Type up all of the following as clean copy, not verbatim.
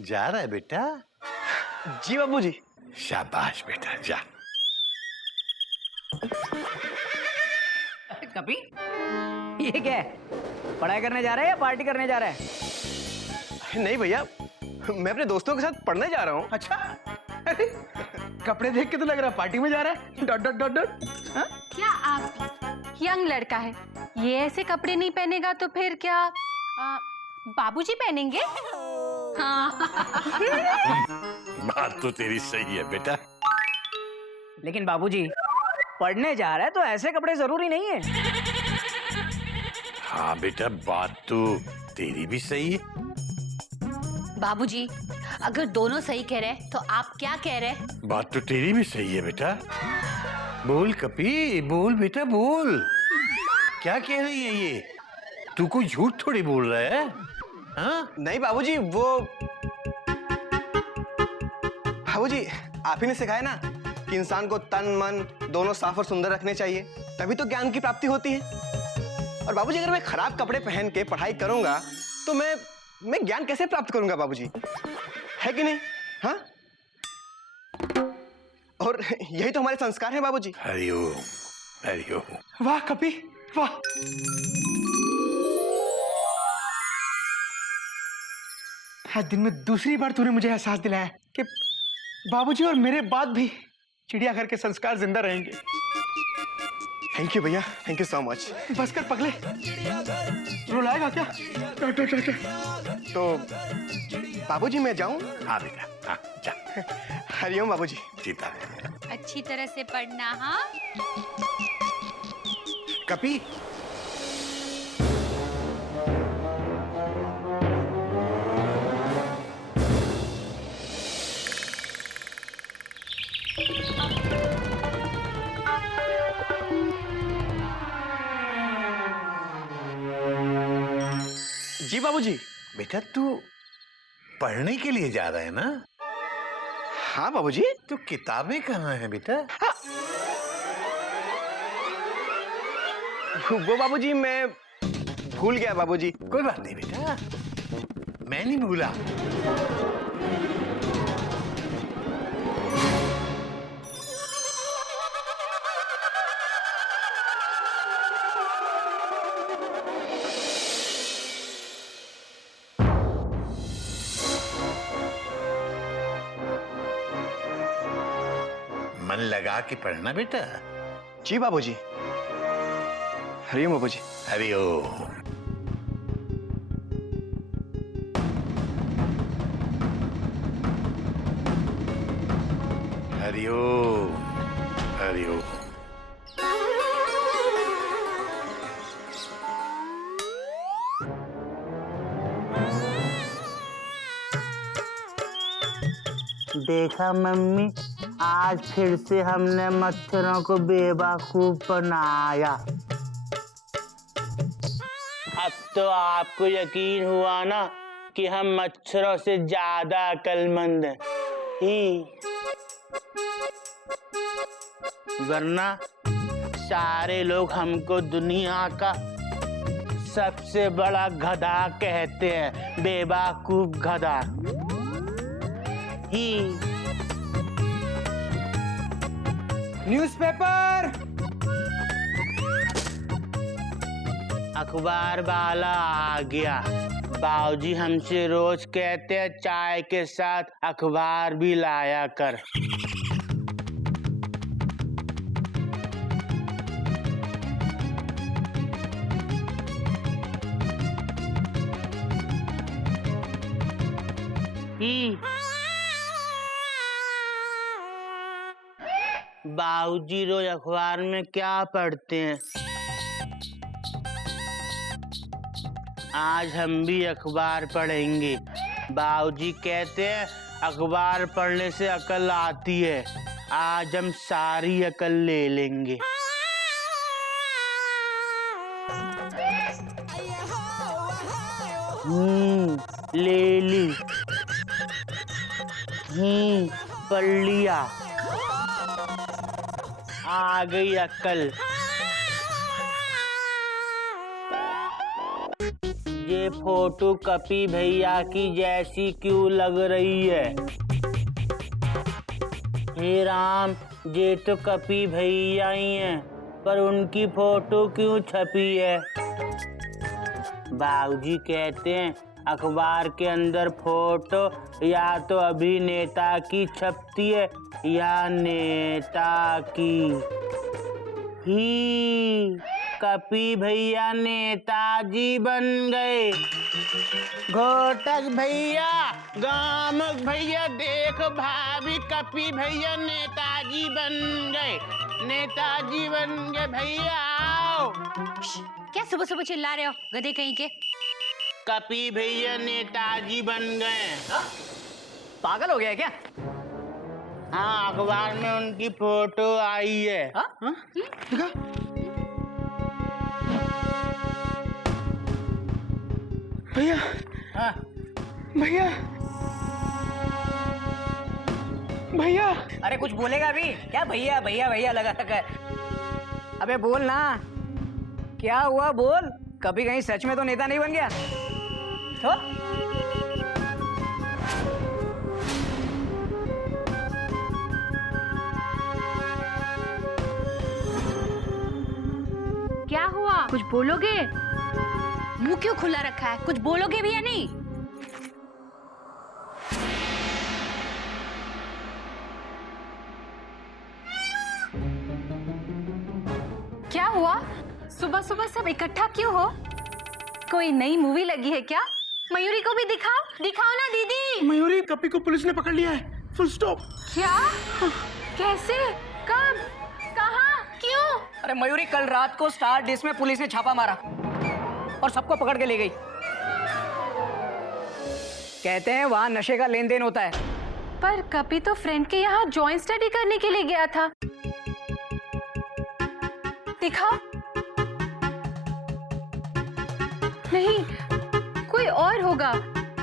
जा रहा है बेटा? जी बाबूजी। शाबाश बेटा, जा। कपी, ये क्या है? पढ़ाई करने जा रहा है या पार्टी करने जा रहा है? नहीं भैया, मैं अपने दोस्तों के साथ पढ़ने जा रहा हूँ। अच्छा, अरे कपड़े देख के तो लग रहा है पार्टी में जा रहा है। Dot dot dot dot. क्या आप यंग लड़का है, ये ऐसे कपड़े नहीं पहनेगा तो फिर क्या बाबूजी पहनेंगे? हाँ। बात तो तेरी सही है बेटा, लेकिन बाबूजी पढ़ने जा रहा है तो ऐसे कपड़े जरूरी नहीं है। हाँ बेटा, बात तो तेरी भी सही है। बाबूजी अगर दोनों सही कह रहे तो आप क्या कह रहे? बात तो तेरी भी सही है बेटा। बोल कपी, बोल बेटा बोल, क्या कह रही है ये? तू कोई झूठ थोड़ी बोल रहा है? हाँ? नहीं बाबूजी, वो बाबूजी आप ही ने सिखाया ना कि इंसान को तन मन दोनों साफ और सुंदर रखने चाहिए, तभी तो ज्ञान की प्राप्ति होती है। और बाबूजी अगर मैं खराब कपड़े पहन के पढ़ाई करूंगा तो मैं ज्ञान कैसे प्राप्त करूंगा बाबूजी, है कि नहीं? हाँ, और यही तो हमारे संस्कार हैं बाबूजी। हरिओम हरिओम। वाह कपी वाह। आज दिन में दूसरी बार तूने मुझे एहसास दिलाया कि बाबूजी और मेरे बाद भी चिड़ियाघर के संस्कार जिंदा रहेंगे। थैंक यू भैया, थैंक यू सो मच। बस कर पगले, रुलाएगा क्या? तो बाबूजी मैं जाऊं? हाँ बेटा, हाँ जा। हरिओम बाबूजी। सीता अच्छी तरह से पढ़ना। हाँ कपी, जी बाबूजी। बेटा तू पढ़ने के लिए जा रहा है ना? हाँ बाबूजी। तो किताबें कहाँ हैं बेटा? वो बाबूजी मैं भूल गया बाबूजी। कोई बात नहीं बेटा, मैं नहीं भूला। मन लगा के पढ़ना बेटा। जी बाबूजी। हरिओम बाबूजी। हरिओम। हरिओम हरिओम। देखा मम्मी, आज फिर से हमने मच्छरों को बेवकूफ बनाया। अब तो आपको यकीन हुआ ना कि हम मच्छरों से ज्यादा अक्लमंद हैं ही, वरना सारे लोग हमको दुनिया का सबसे बड़ा गधा कहते हैं, बेवकूफ गधा ही। न्यूज़पेपर। अखबार वाला आ गया। बाबूजी हमसे रोज कहते हैं चाय के साथ अखबार भी लाया कर। बाबूजी रोज अखबार में क्या पढ़ते हैं? आज हम भी अखबार पढ़ेंगे। बाबूजी कहते हैं अखबार पढ़ने से अकल आती है। आज हम सारी अकल ले लेंगे। ले ली। पढ़ लिया। आ गई अक्ल। ये फोटो कपी भैया की जैसी क्यों लग रही है? हे राम, ये तो कपी भैया ही हैं, पर उनकी फोटो क्यों छपी है? बाबूजी कहते हैं अखबार के अंदर फोटो या तो अभिनेता की छपती है या नेता की। ही कपी भैया नेताजी बन गए। घोटक भैया, गामक भैया, देख भाभी कपी भैया नेताजी बन गए। नेताजी बन गए भैया, आओ। क्या सुबह सुबह चिल्ला रहे हो गधे कहीं के? कपी भैया नेताजी बन गए। पागल हो गया है क्या? हाँ, अखबार में उनकी फोटो आई है। देखा? भैया, हाँ? भैया, भैया। अरे कुछ बोलेगा भी क्या? भैया भैया भैया लगा रखा है। अबे बोल ना, क्या हुआ बोल। कभी कहीं सच में तो नेता नहीं बन गया तो? क्या हुआ? कुछ बोलोगे? मुंह क्यों खुला रखा है? कुछ बोलोगे भी या नहीं? क्या हुआ? सुबह सुबह सब इकट्ठा क्यों हो? कोई नई मूवी लगी है क्या? मयूरी को भी दिखाओ, दिखाओ ना दीदी। मयूरी, कपी को पुलिस ने पकड़ लिया है। Full stop. क्या? कैसे? कब? कहाँ? क्यों? अरे मयूरी, कल रात को स्टार डिश में पुलिस ने छापा मारा और सबको पकड़ के ले गई। कहते हैं वहां नशे का लेन देन होता है। पर कपी तो फ्रेंड के यहाँ जॉइंट स्टडी करने के लिए गया था। दिखाओ। नहीं, कोई और होगा।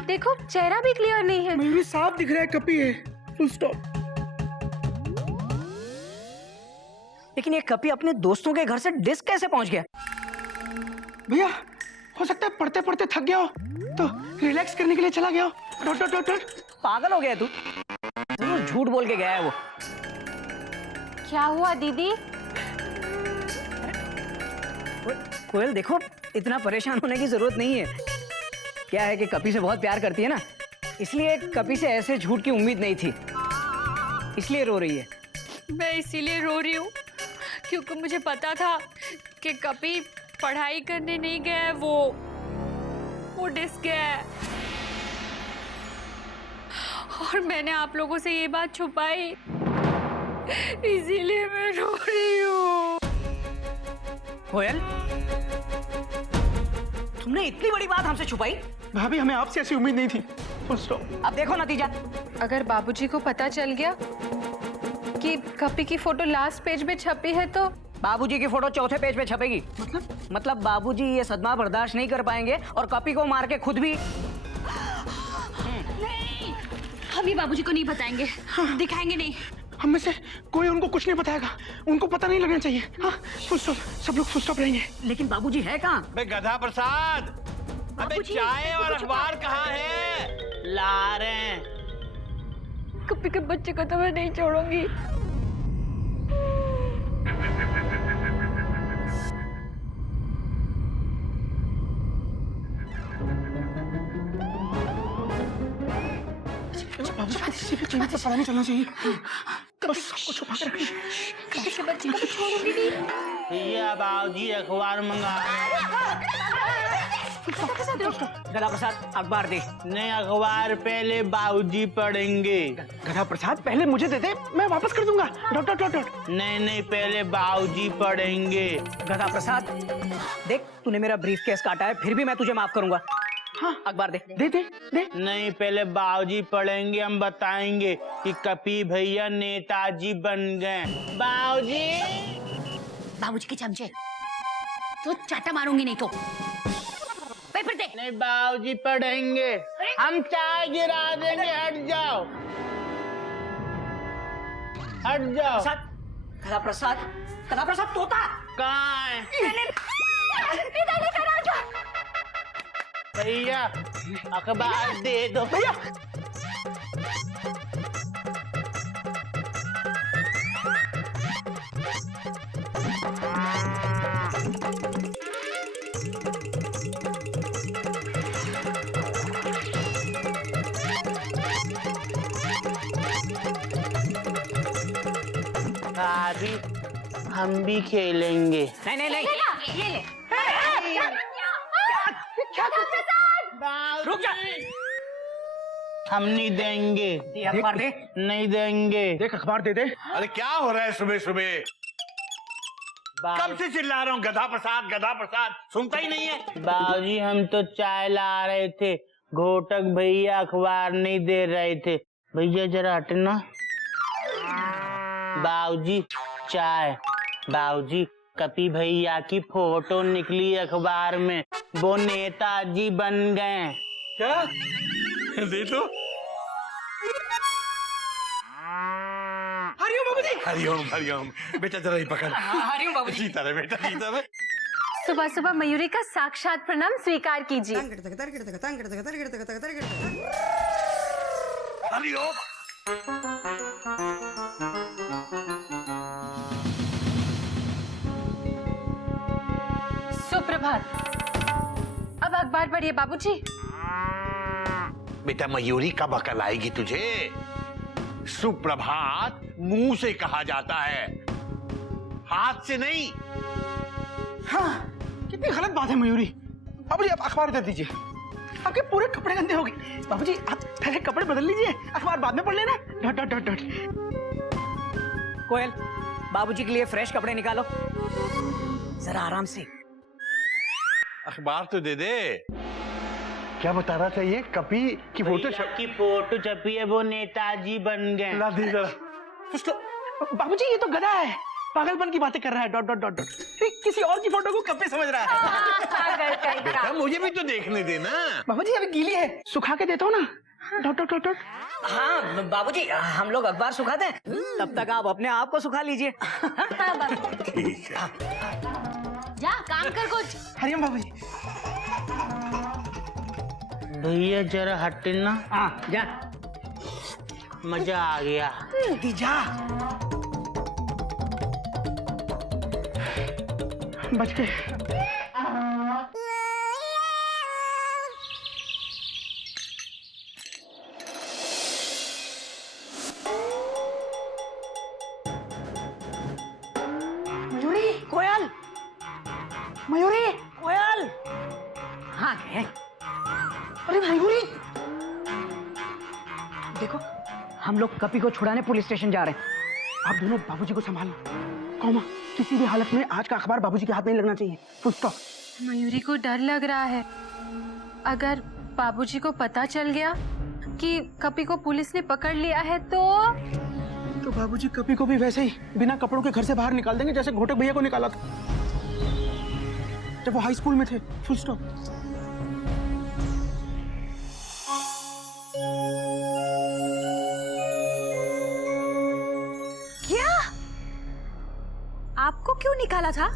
देखो, चेहरा भी क्लियर नहीं है। मयूरी, साफ दिख रहा है कपी है। Full stop. लेकिन ये कपी अपने दोस्तों के घर से डिस्क कैसे पहुंच गया? भैया, हो सकता है पढ़ते पढ़ते थक गया हो तो रिलैक्स करने के लिए चला गया हो। Dot dot dot dot. पागल हो गया तू? जरूर झूठ बोल के गया है वो। क्या हुआ दीदी? कोयल देखो, इतना परेशान होने की जरूरत नहीं है। क्या है कि कपी से बहुत प्यार करती है ना, इसलिए कपी से ऐसे झूठ की उम्मीद नहीं थी, इसलिए रो रही है। मैं इसीलिए रो रही हूँ क्योंकि मुझे पता था कि कपी पढ़ाई करने नहीं गया है, वो डिस्क गया है। और मैंने आप लोगों से ये बात छुपाई, इसीलिए मैं रो रही हूँ। कोयल, तुमने इतनी बड़ी बात हमसे छुपाई? भाभी, हमें आपसे ऐसी उम्मीद नहीं थी। Full stop. अब देखो नतीजा। अगर बाबूजी को पता चल गया कि कपी की फोटो लास्ट पेज में छपी है तो? बाबूजी की फोटो चौथे पेज पे छपेगी। मतलब बाबूजी ये सदमा बर्दाश्त नहीं कर पाएंगे और कपी को मार के खुद भी। नहीं, हम ये बाबूजी को नहीं बताएंगे, दिखाएंगे नहीं। हम में से कोई उनको कुछ नहीं बताएगा। उनको पता नहीं लगना चाहिए। हाँ, फुल स्टॉप। सब लोग फुल स्टॉप रहेंगे। लेकिन बाबूजी है कहाँ? बे गधा प्रसाद, अबे चाय और अखबार कहाँ है? ला रहे हैं। कपी के बच्चे को तो मैं नहीं छोड़ूंगी। पता नहीं चलना चाहिए। बस सबको छुपा के रखना। कपी के बच्चे को तो छोड़ूंगी नहीं। भैया बाबूजी अखबार मंगा रहे गदा प्रसाद, अखबार दे। नहीं, अखबार पहले बाबूजी पढ़ेंगे। गधा प्रसाद, पहले मुझे दे दे, मैं वापस कर दूंगा। Dot dot dot dot. नहीं, पहले बाबूजी पढ़ेंगे। गदा प्रसाद, देख तूने मेरा ब्रीफ केस काटा है, फिर भी मैं तुझे माफ करूंगा। हाँ, अखबार दे। दे दे दे। नहीं, पहले बाबूजी पढ़ेंगे, हम बताएंगे कि कपी भैया नेताजी बन गए। बाबूजी बाबूजी के चमचे तो चाटा मारूंगी नहीं तो। पेपर दे। नहीं बाबूजी पढ़ेंगे, हम चाय गिरा देंगे। हट जाओ, हट जाओ। कला प्रसाद, कला प्रसाद तोता कहाँ है भैया? अखबार दे दो भैया। भाभी हम भी खेलेंगे। नहीं नहीं नहीं, ये ले। रुक जा। हम नहीं देंगे, ये अखबार दे। नहीं देंगे। देख अखबार दे दे। अरे क्या हो रहा है सुबह सुबह? कब से चिल्ला रहा हूँ गधा प्रसाद, गधा प्रसाद, सुनता ही नहीं है। बाबूजी हम तो चाय ला रहे थे, घोटक भैया अखबार नहीं दे रहे थे। भैया जरा हटना। बाबूजी चाय। बाबूजी कपी भैया की फोटो निकली अखबार में, वो नेताजी बन गए। क्या? दे दो। हरिओम बाबूजी। हरिओम हरिओम। बेटा जरा ही पकड़। हरिओम बाबूजी। जीता रहे बेटा, जीता रहे। सुबह सुबह मयूरी का साक्षात प्रणाम स्वीकार कीजिए। हरिओम। सुप्रभात। अब अखबार पढ़िए बाबूजी। बेटा मयूरी कब अकल आएगी तुझे? सुप्रभात मुंह से कहा जाता है, हाथ से नहीं। हाँ, कितनी गलत बात है मयूरी। बाबूजी आप अखबार दे दीजिए, आपके पूरे कपड़े गंदे हो गए। बाबूजी आप पहले कपड़े बदल लीजिए, अखबार बाद में पढ़ लेना। Dot dot dot dot. Koyal, बाबूजी के लिए फ्रेश कपड़े निकालो, जरा आराम से। अखबार तो दे दे। क्या बता रहा था ये? कपी की फोटो भैया की फोटो छपी है, वो नेताजी बन गए। ला दे जरा। कुछ तो बाबूजी ये तो गधा है, पागलपन की बातें कर रहा है। Dot dot dot dot. किसी और की फोटो को कपड़े समझ रहा है। बेटा मुझे भी तो देखने देना। बाबूजी अभी गीली है, सुखा के देता हूँ ना। Dot dot dot dot. हाँ बाबूजी, हम लोग अखबार सुखाते हैं, तब तक आप अपने आप को सुखा लीजिए। ठीक है। जा काम कर कुछ। हरिओम बाबूजी। भैया जरा हटना। हाँ जा। मजा आ गया। जा। बच गए। मयूरी, कोयल, मयूरी, कोयल। हाँ है। अरे मयूरी, देखो हम लोग कपी को छुड़ाने पुलिस स्टेशन जा रहे हैं। आप दोनों बाबूजी को संभालना। कौमा किसी भी हालत में आज का अखबार बाबूजी के हाथ नहीं लगना चाहिए। Full stop. मयूरी को डर लग रहा है, अगर बाबूजी को पता चल गया कि कपी को पुलिस ने पकड़ लिया है तो बाबूजी कपी को भी वैसे ही बिना कपड़ों के घर से बाहर निकाल देंगे, जैसे घोटक भैया को निकाला था जब वो हाई स्कूल में थे। Full stop. क्या? आपको क्यों निकाला था?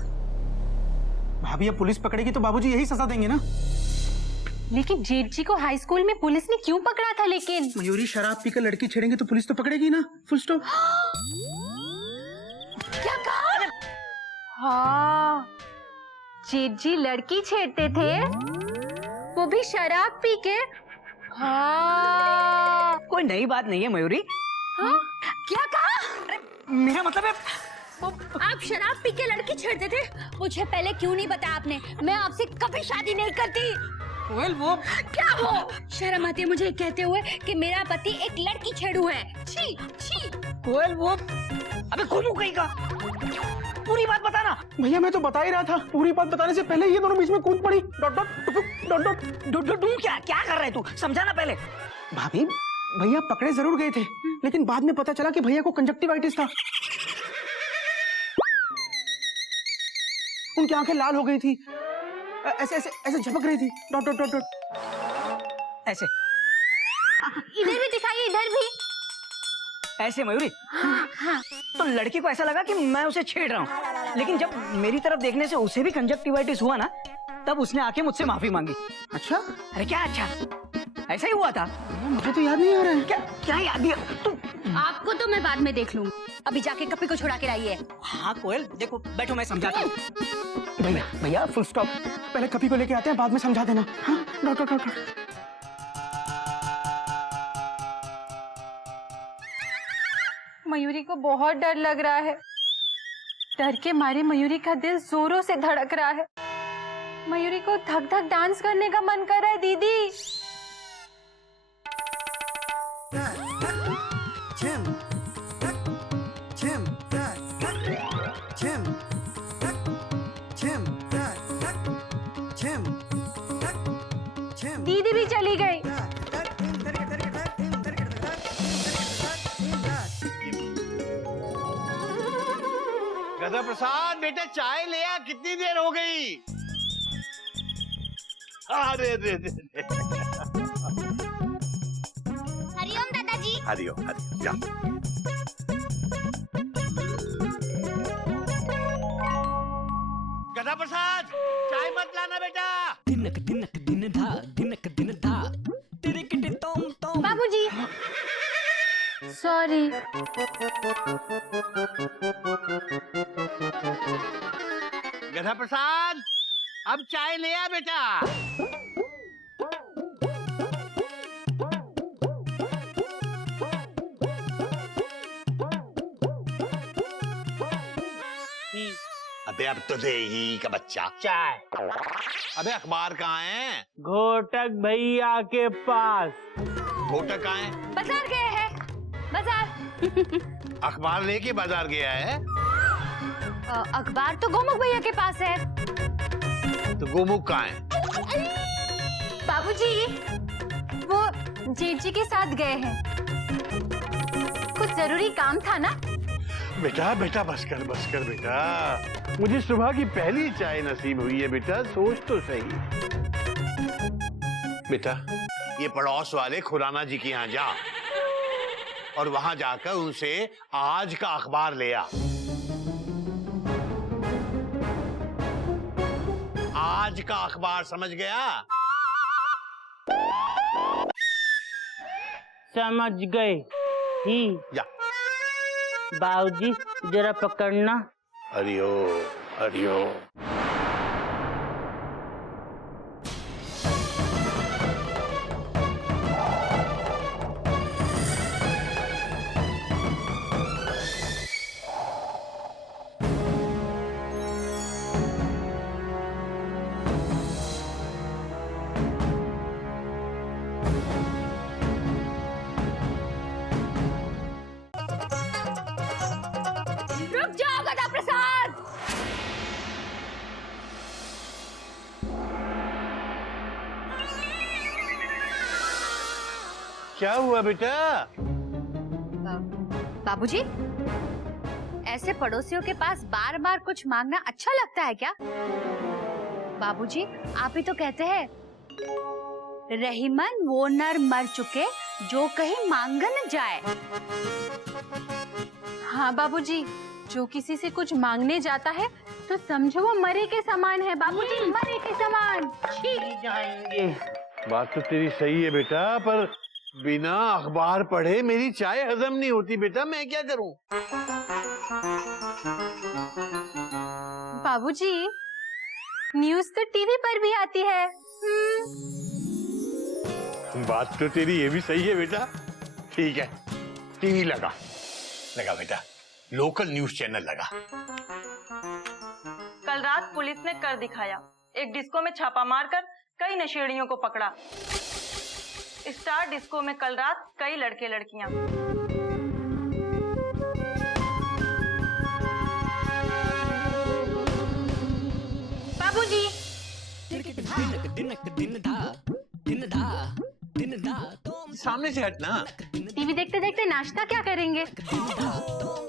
भाभी अब पुलिस पकड़ेगी तो बाबूजी यही सजा देंगे ना। लेकिन जेठ जी को हाई स्कूल में पुलिस ने क्यों पकड़ा था? लेकिन मयूरी शराब पीकर लड़की छेड़ेंगे तो पुलिस तो पकड़ेगी ना। Full stop. क्या कहा? हाँ, जेठ जी लड़की छेड़ते थे, वो भी शराब पी के। हाँ। कोई नई बात नहीं है मयूरी। हाँ? क्या कहा? मेरा मतलब है आप शराब पी के लड़की छेड़ते थे? मुझे पहले क्यों नहीं बताया आपने? मैं आपसे कभी शादी नहीं करती। कोयल, वो क्या वो? शर्म आती है मुझे कहते हुए कि मेरा पति एक लड़की छेड़ू है। छी छी। कोयल, वो अबे खोलू कहीं का, पूरी बात बताना। भैया मैं तो बता ही रहा था, पूरी बात बताने से पहले ये दोनों बीच में कूद पड़ी। Dot dot dot dot do do do. क्या क्या कर रहे तू? समझाना पहले। भाभी भैया पकड़े जरूर गए थे, लेकिन बाद में पता चला कि भैया को कंजक्टिवाइटिस था। उनकी आंखें लाल हो गई थी, ऐसे ऐसे ऐसे झपक रही थी, डॉट डॉट डॉट डॉट। ऐसे इधर भी दिखाइए, इधर भी। ऐसे मयूरी। तो लड़की को ऐसा लगा कि मैं उसे छेड़ रहा हूँ, लेकिन जब मेरी तरफ देखने से उसे भी कंजक्टिवाइटिस हुआ ना, तब उसने आके मुझसे माफी मांगी। अच्छा, अरे क्या अच्छा, ऐसा ही हुआ था। मुझे तो याद नहीं आ रहा है। क्या क्या याद दिया तू? आपको तो मैं बाद में देख लूंगी, अभी जाके कपी को छुड़ा के लाइए। हाँ कोयल, देखो बैठो, मैं समझाता हूँ। भैया भैया फुल स्टॉप। पहले कपी को लेके आते हैं, बाद में समझा देना। हाँ, डॉट डॉट डॉट। मयूरी को बहुत डर लग रहा है। डर के मारे मयूरी का दिल जोरों से धड़क रहा है। मयूरी को धक धक डांस करने का मन कर रहा है दीदी। दीदी भी चली गई। गधा प्रसाद बेटा चाय ले आ, कितनी देर हो गई? अरे रे रे रे। हरिओम दादाजी। हरिओम हरिओम, जा। गधा प्रसाद चाय मत लाना बेटा। दिनक दिनक दिन धा, दिनक दिन धा, तेरे किटे तोम तोम। बाबूजी, सॉरी। गधा प्रसाद अब चाय ले आ बेटा। अबे अब तो दे ही का बच्चा। चाय। अबे अखबार कहाँ है? घोटक भैया के पास। घोटक कहाँ है? बाजार गए हैं, बाजार। अखबार लेके बाजार गया है? अखबार तो गोमुख भैया के पास है। तो गोमुख कहाँ है? बाबूजी, वो जेठ जी के साथ गए हैं, कुछ जरूरी काम था ना। बेटा बेटा बस कर बेटा, मुझे सुबह की पहली चाय नसीब हुई है बेटा, सोच तो सही। बेटा ये पड़ोस वाले खुराना जी के यहाँ जा और वहां जाकर उनसे आज का अखबार ले आ। आज का अखबार, समझ गया? समझ गए ही। जा। बाबूजी जरा पकड़ना। हरिओ हरिओ। रुक जाओ गधा प्रसाद। क्या हुआ बेटा? बाबूजी, ऐसे पड़ोसियों के पास बार बार कुछ मांगना अच्छा लगता है क्या? बाबूजी, आप ही तो कहते हैं रहीमन वो नर मर चुके जो कहीं मांगा न जाए। हाँ बाबूजी, जो किसी से कुछ मांगने जाता है तो समझो वो मरे के समान है। बाबूजी, मरे के समान। जाएंगे। बात तो तेरी सही है बेटा, पर बिना अखबार पढ़े मेरी चाय हजम नहीं होती बेटा, मैं क्या करूं? बाबूजी, न्यूज़ तो टीवी पर भी आती है। बात तो तेरी ये भी सही है बेटा। ठीक है, टीवी लगा बेटा, लोकल न्यूज चैनल लगा। कल रात पुलिस ने कर दिखाया, एक डिस्को में छापा मारकर कई नशेड़ियों को पकड़ा। स्टार डिस्को में कल रात कई लड़के लड़कियां। बाबूजी, दिन धा, दिन धा, दिन धा, दिन धा, तो सामने से हटना। टीवी देखते देखते नाश्ता क्या करेंगे?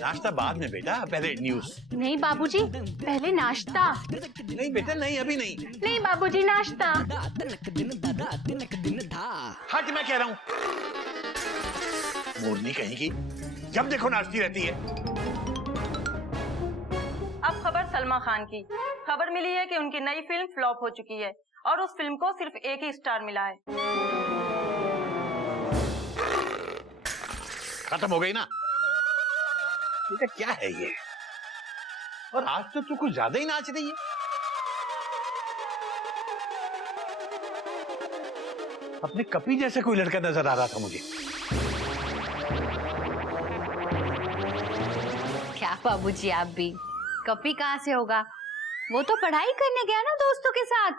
नाश्ता बाद में बेटा, पहले न्यूज। नहीं बाबूजी, पहले नाश्ता। नहीं बेटा, नहीं अभी नहीं। नहीं बाबूजी, नाश्ता। हट, मैं कह रहा हूँ। मोरनी कहीं की, जब देखो नाचती रहती है। अब खबर सलमा खान की। खबर मिली है कि उनकी नई फिल्म फ्लॉप हो चुकी है और उस फिल्म को सिर्फ एक ही स्टार मिला है। खत्म हो गई ना? बेटा क्या है ये? और आज तो तू कुछ ज्यादा ही नाच रही है। अपने कपी जैसे कोई लड़का नजर आ रहा था मुझे। क्या बाबूजी आप भी, कपी कहाँ से होगा? वो तो पढ़ाई करने गया ना दोस्तों के साथ।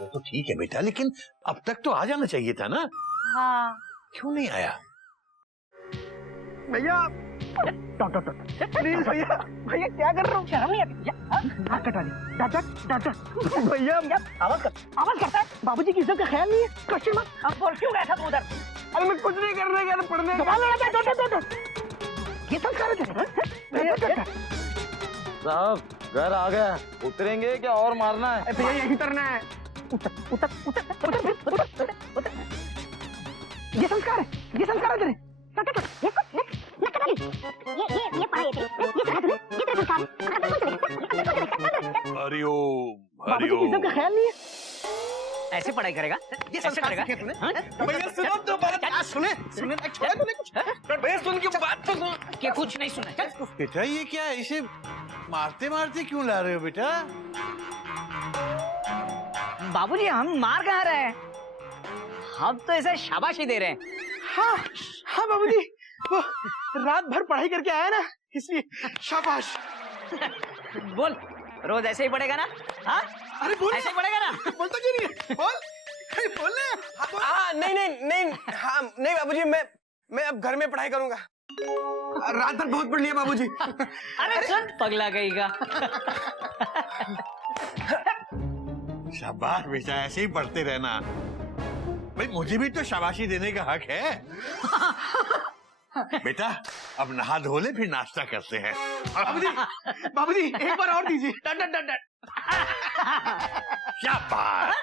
वो तो ठीक है बेटा, लेकिन अब तक तो आ जाना चाहिए था ना। हाँ, क्यों नहीं आया? भैया प्लीज भैया, भैया क्या कर रहे हो? शर्म नहीं आती भैया? नाक कटा ली। डॉट भैया आवाज करता है। बाबूजी की इज्जत का ख्याल नहीं है। Question mark. अब बोल क्यों गया था तू उधर? अरे मैं कुछ नहीं करने गया था, पढ़ने गया। ये संस्कार है तेरे? साहब घर आ गया, उतरेंगे क्या और मारना है? भैया यही करना है। उतर उतर उतर उतर उतर उतर। ये संस्कार है, ये संस्कार है तेरे। हरिओम बाबूजी की इज्जत का ख्याल नहीं है। ऐसे पढ़ाई करेगा? ये ऐसे संस्कार करेगा? सीखे तूने? भैया सुनो तो बात। सुने छोड़ा तूने कुछ? भैया सुन की बात तो सुन। कि कुछ नहीं सुना? चल। बेटा ये क्या है? इसे मारते मारते क्यों ला रहे हो बेटा? बाबूजी हम मार कहाँ रहे हैं? हम तो ऐसे शाबाशी दे रहे हैं। हाँ हाँ बाबूजी, वो रात भर पढ़ाई करके आया ना, इसलिए शाबाश। बोल, रोज ऐसे ही पढ़ेगा ना? हाँ अरे बोल, ऐसे ही पढ़ेगा ना? बोलता क्यों नहीं है? बोल, बोलने। हाँ नहीं, हाँ नहीं बाबूजी, मैं अब घर में पढ़ाई करूंगा। रात भर बहुत पढ़ लिया बाबूजी। अरे सुन पगला गईगा। शाबाश बेटा, ऐसे ही पढ़ते रहना। भाई मुझे भी तो शाबाशी देने का हक है। बेटा अब नहा धो ले, फिर नाश्ता करते हैं। बाबूजी एक बार और दीजिए। शाबाश,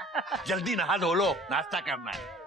जल्दी नहा धो लो, नाश्ता करना है।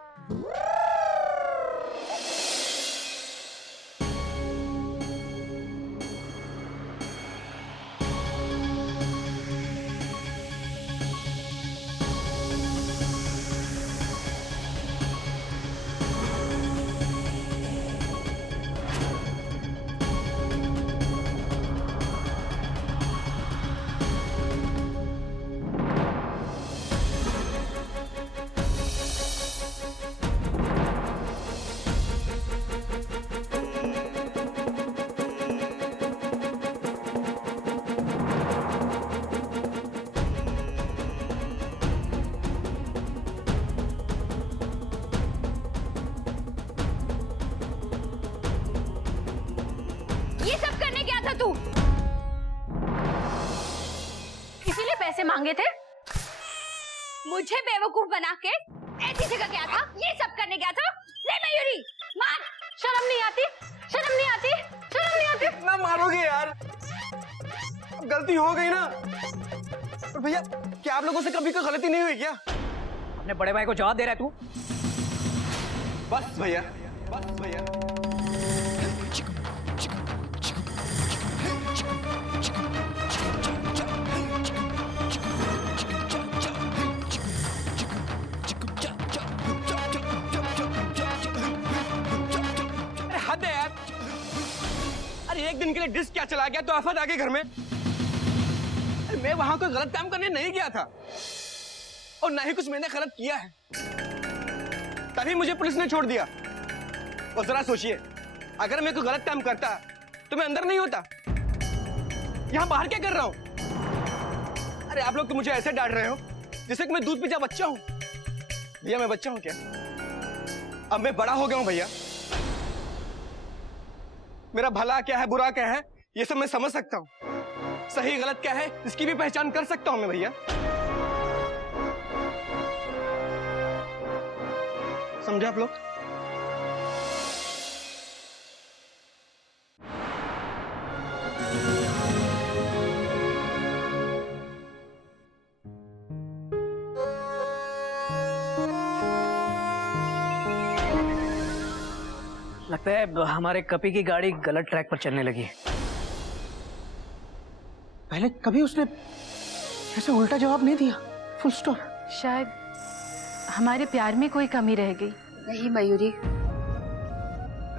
ये सब करने गया था तू? इसीलिए पैसे मांगे थे? मुझे बेवकूफ बना के ऐसी जगह गया था? ये सब करने गया था? ले मयूरी मार। शर्म नहीं आती? शर्म नहीं आती? शर्म नहीं आती? कितना मारोगे यार? गलती हो गई ना। और भैया क्या आप लोगों से कभी कोई गलती नहीं हुई क्या? अपने बड़े भाई को जवाब दे रहा है तू? बस भैया, बस भैया। हद है यार। अरे एक दिन के लिए डिस्क क्या चला गया तो आफत आ गई घर में। अरे मैं वहां कोई गलत काम करने नहीं गया था और ना ही कुछ मैंने गलत किया है, तभी मुझे पुलिस ने छोड़ दिया। और जरा सोचिए, अगर मैं कोई गलत काम करता तो मैं अंदर नहीं होता, यहां बाहर क्या कर रहा हूं? अरे आप लोग तो मुझे ऐसे डांट रहे हो जैसे कि मैं दूध पीता बच्चा हूं। भैया मैं बच्चा हूं क्या? अब मैं बड़ा हो गया हूं भैया। मेरा भला क्या है, बुरा क्या है, ये सब मैं समझ सकता हूँ। सही गलत क्या है इसकी भी पहचान कर सकता हूँ मैं भैया। समझे आप लोग? लगता है हमारे कपी की गाड़ी गलत ट्रैक पर चलने लगी है। पहले कभी उसने ऐसे उल्टा जवाब नहीं दिया। Full stop. शायद हमारे प्यार में कोई कमी रह गई। नहीं मयूरी,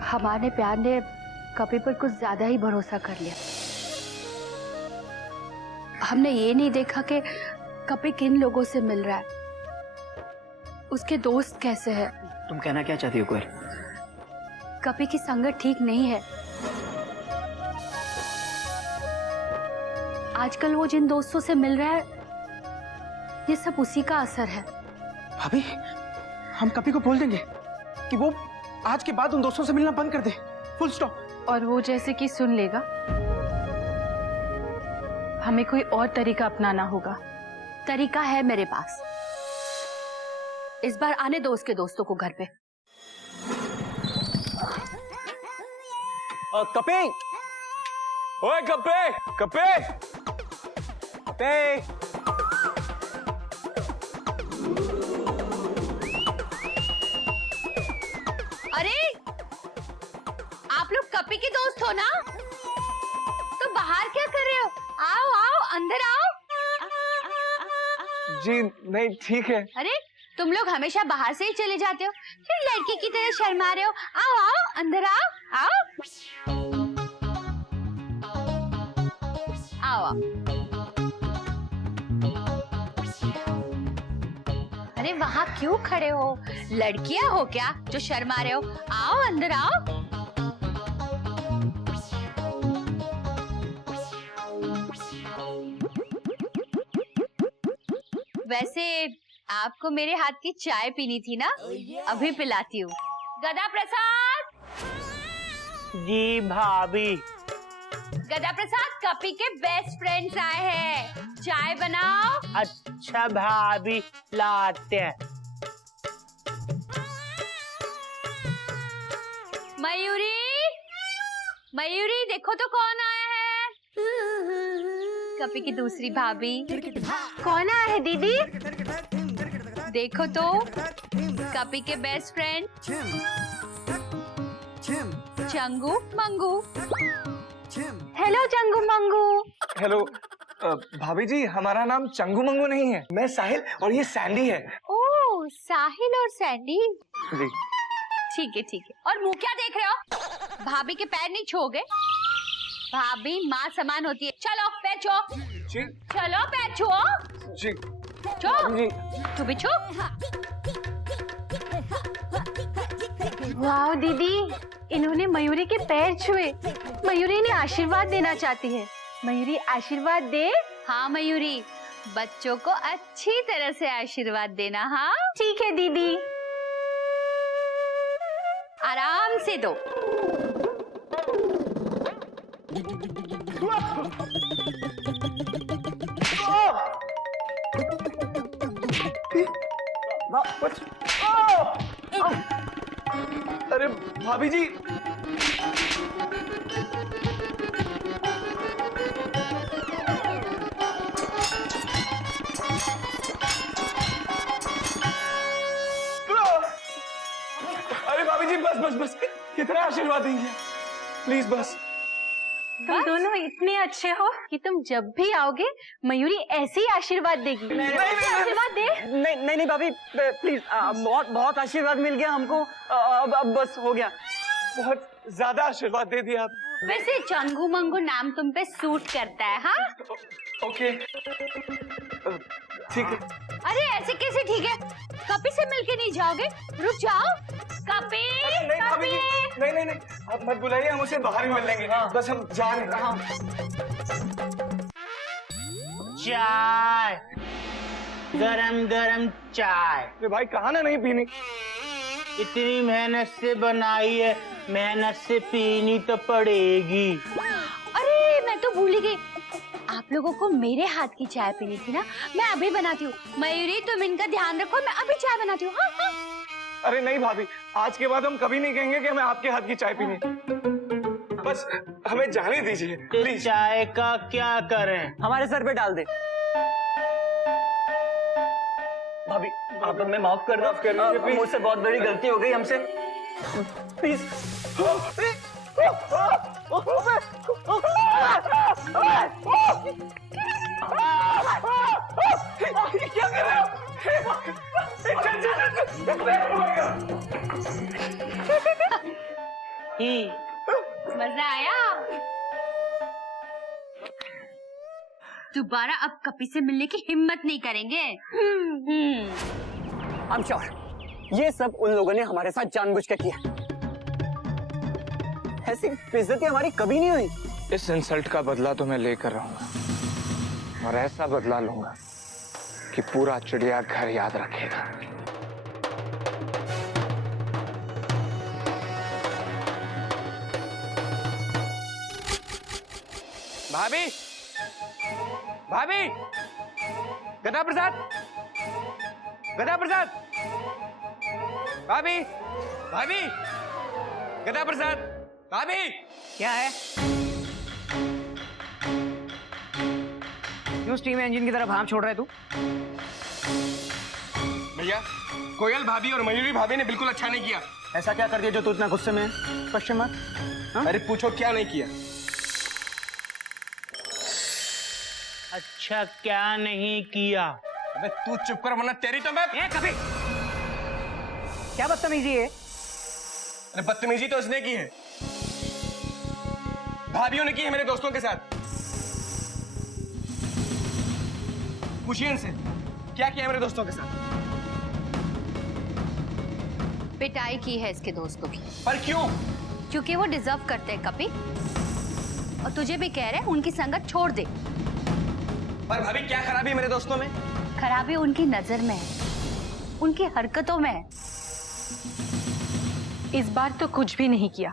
हमारे प्यार ने कपी पर कुछ ज्यादा ही भरोसा कर लिया। हमने ये नहीं देखा कि कपी किन लोगों से मिल रहा है, उसके दोस्त कैसे हैं। तुम कहना क्या चाहती हो कोयल? कपी की संगत ठीक नहीं है। आजकल वो जिन दोस्तों से मिल रहा है, ये सब उसी का असर है। भाभी, हम कपी को बोल देंगे कि वो आज के बाद उन दोस्तों से मिलना बंद कर दे। Full stop. और वो जैसे कि सुन लेगा, हमें कोई और तरीका अपनाना होगा। तरीका है मेरे पास। इस बार आने दो उसके दोस्तों को घर पे। कपे, ओए कपे, कपे, कपे। अरे आप लोग कपी के दोस्त हो ना? तो बाहर क्या कर रहे हो? आओ आओ, अंदर आओ। जी नहीं, ठीक है। अरे तुम लोग हमेशा बाहर से ही चले जाते हो, फिर लड़की की तरह शर्मा रहे हो। आओ आओ, अंदर आओ आओ आओ आओ। अरे वहाँ क्यों खड़े हो? लड़कियां हो क्या जो शर्मा रहे हो? आओ अंदर आओ। वैसे आपको मेरे हाथ की चाय पीनी थी ना? अभी पिलाती हूँ। गदा प्रसाद। जी भाभी। गदा प्रसाद, कपी के बेस्ट फ्रेंड्स आए हैं, चाय बनाओ। अच्छा भाभी, लाते हैं। मयूरी, मयूरी देखो तो कौन आया है। कपी की दूसरी भाभी। कौन आया है दीदी? देखो तो, कपी के best friend Changu Mangu. Hello Changu Mangu. Hello भाभी जी, हमारा नाम चंगू मंगू नहीं है। मैं साहिल और ये सैंडी है। ओह, साहिल और सैंडी। जी ठीक है ठीक है। और मुंह क्या देख रहे हो? भाभी के पैर नहीं छूओगे? भाभी माँ समान होती है। चलो पैर छुओ। जी चलो पैर छुओ। जी छो। जी। तू भी छो। वाह दीदी, इन्होंने मयूरी के पैर छुए। मयूरी ने आशीर्वाद देना चाहती है। मयूरी आशीर्वाद दे। हाँ मयूरी, बच्चों को अच्छी तरह से आशीर्वाद देना। हाँ ठीक है दीदी। आराम से दो। अरे भाभी जी, अरे भाभी जी, बस बस बस, कितना आशीर्वाद देंगे प्लीज बस। तुम दोनों इतने अच्छे हो कि तुम जब भी आओगे मयूरी ऐसे ही आशीर्वाद देगी। आशीर्वाद दे। नहीं नहीं भाभी, प्लीज। बहुत बहुत आशीर्वाद मिल गया हमको। अब बस हो गया। बहुत ज्यादा आशीर्वाद दे दिया आप। वैसे चंगू मंगू नाम तुम पे सूट करता है। हाँ ओके ठीक है। अरे ऐसे कैसे ठीक है? कपी से मिलके नहीं जाओगे? रुक जाओ। कपी, नहीं भाभी जी, कपी। नहीं नहीं नहीं, आप मत बुलाइए, हम उसे बाहर ही मिल लेंगे। बस हम जा रहे हैं। चाय, गरम गरम चाय। अरे भाई, कहा ना नहीं पीनी। इतनी मेहनत से बनाई है, मेहनत से पीनी तो पड़ेगी। अरे मैं तो भूल ही गई, आप लोगों को मेरे हाथ की चाय पीनी थी ना? मैं अभी बनाती हूँ। मयूरी तुम इनका ध्यान रखो, मैं अभी चाय बनाती हूँ। हाँ हाँ अरे नहीं भाभी, आज के बाद हम कभी नहीं कहेंगे कि हमें आपके हाथ की चाय पीनी। बस हमें जाने दीजिए इस प्लीज। चाय का क्या करें? हमारे सर पे डाल दे। भाभी आप हमें माफ कर दीजिए, मुझसे बहुत बड़ी गलती हो गई हमसे, प्लीज। क्या कर रहे हो? मजा आया? दोबारा अब कपी से मिलने की हिम्मत नहीं करेंगे। आई एम श्योर ये सब उन लोगों ने हमारे साथ जानबूझ के किया। ऐसी बेइज्जती हमारी कभी नहीं हुई। इस इंसल्ट का बदला तो मैं लेकर रहूंगा, और ऐसा बदला लूंगा कि पूरा चिड़ियाघर याद रखेगा। भाभी, भाभी, गदा प्रसाद, गदा प्रसाद, भाभी, भाभी, गदा प्रसाद, भाभी। क्या है? क्यों स्टीम इंजन की तरफ हाथ छोड़ रहा है तू? भैया, कोयल भाभी और मयूरी भाभी ने बिल्कुल अच्छा नहीं किया। ऐसा क्या कर दिया जो तू इतना गुस्से में है? Question mark. अरे पूछो क्या नहीं किया। अच्छा क्या नहीं किया? अबे तू चुप कर वरना तेरी तो मैं। कभी क्या बदतमीजी है? अरे बदतमीजी तो उसने की है, भाभीयों ने की है मेरे दोस्तों के साथ। पूछिए इनसे क्या किया मेरे दोस्तों के साथ। पिटाई की है इसके दोस्तों की। पर क्यों? क्योंकि वो डिजर्व करते हैं कपी, और तुझे भी कह रहे हैं उनकी संगत छोड़ दे। पर भाभी क्या खराबी है मेरे दोस्तों में? खराबी उनकी नजर में है, उनकी हरकतों में है। इस बार तो कुछ भी नहीं किया,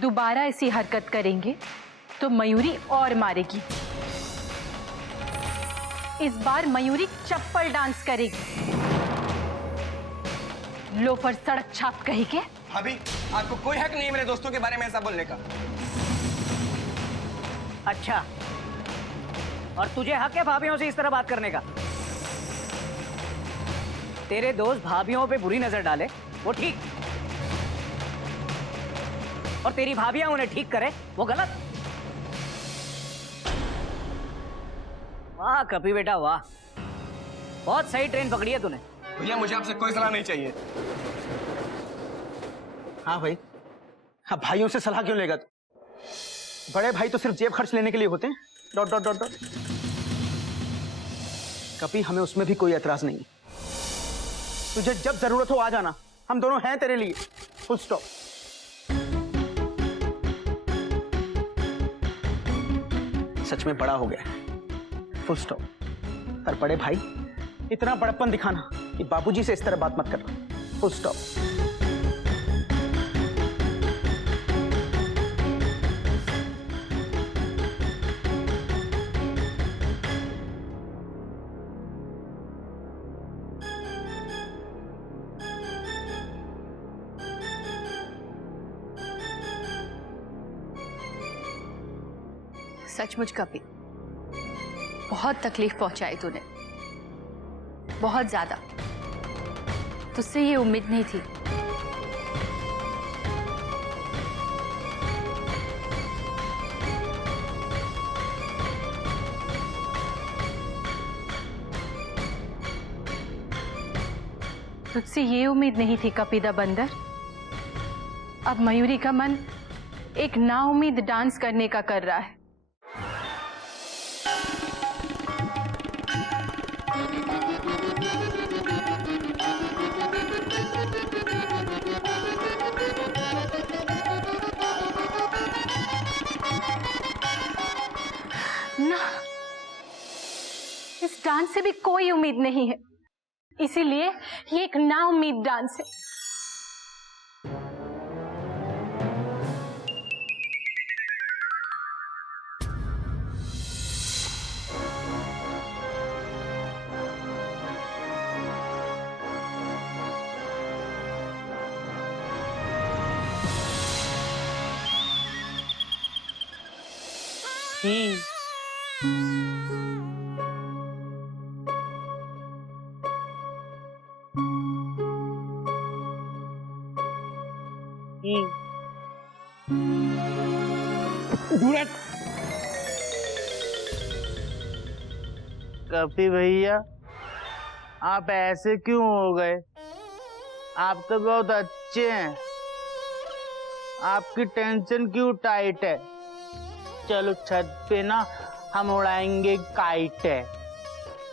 दोबारा ऐसी हरकत करेंगे तो मयूरी और मारेगी। इस बार मयूरी चप्पल डांस करेगी। लोफर सड़क छाप कही के। भाभी आपको कोई हक नहीं है मेरे दोस्तों के बारे में ऐसा बोलने का। अच्छा, और तुझे हक है भाभियों से इस तरह बात करने का? तेरे दोस्त भाभियों पे बुरी नजर डाले वो ठीक, और तेरी भाभियां उन्हें ठीक करे वो गलत। वाह कपी बेटा वाह, बहुत सही ट्रेन पकड़ी है तूने। भैया मुझे आपसे कोई सलाह नहीं चाहिए। हाँ भाई, हाँ भाइयों से सलाह क्यों लेगा तू? बड़े भाई तो सिर्फ जेब खर्च लेने के लिए होते हैं। Dot dot dot dot. कभी हमें उसमें भी कोई एतराज नहीं। तुझे जब जरूरत हो आ जाना, हम दोनों हैं तेरे लिए। Full stop. सच में बड़ा हो गया, फुल स्टॉप। पर बड़े भाई इतना बड़प्पन दिखाना कि बाबूजी से इस तरह बात मत करना। Full stop. सचमुच कपी, बहुत तकलीफ पहुंचाई तूने, बहुत ज्यादा। तुझसे ये उम्मीद नहीं थी। तुझसे ये उम्मीद नहीं थी कपीदा बंदर। अब मयूरी का मन एक नाउम्मीद डांस करने का कर रहा है। ना, इस डांस से भी कोई उम्मीद नहीं है, इसीलिए ये एक नाउम्मीद डांस है। कपी भैया, आप ऐसे क्यों हो गए? आप तो बहुत अच्छे हैं। आपकी टेंशन क्यों टाइट है? चलो छत पे ना हम उड़ाएंगे काइट है।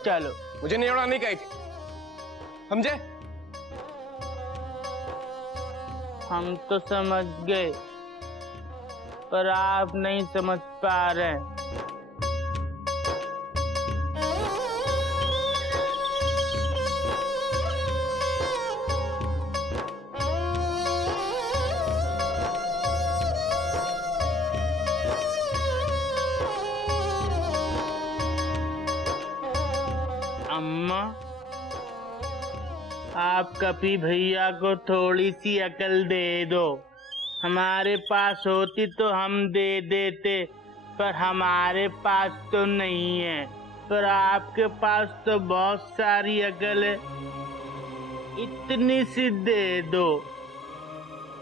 चलो। मुझे नहीं उड़ानी काइट, समझे? हम तो समझ गए, पर आप नहीं समझ पा रहे। अम्मा, आप कपी भैया को थोड़ी सी अकल दे दो। हमारे पास होती तो हम दे देते, पर हमारे पास तो नहीं है। पर आपके पास तो बहुत सारी अकल है, इतनी सी दे दो।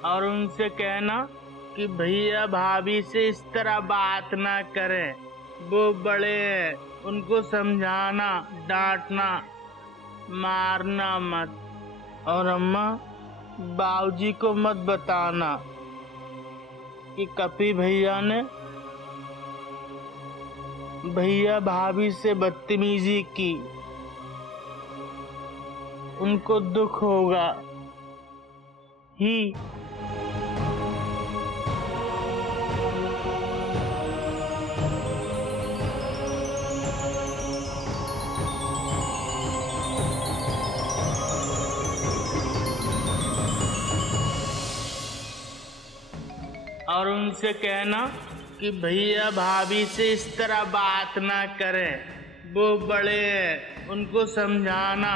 और उनसे कहना कि भैया भाभी से इस तरह बात ना करें, वो बड़े हैं, उनको समझाना, डांटना, मारना मत। और अम्मा, बाबूजी को मत बताना कि कपी भैया ने भैया भाभी से बदतमीजी की। उनको दुख होगा ही। और उनसे कहना कि भैया भाभी से इस तरह बात ना करें, वो बड़े हैं, उनको समझाना।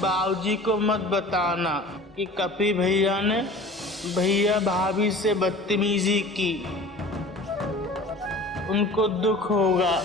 बाबूजी को मत बताना कि कपी भैया ने भैया भाभी से बदतमीजी की। उनको दुख होगा।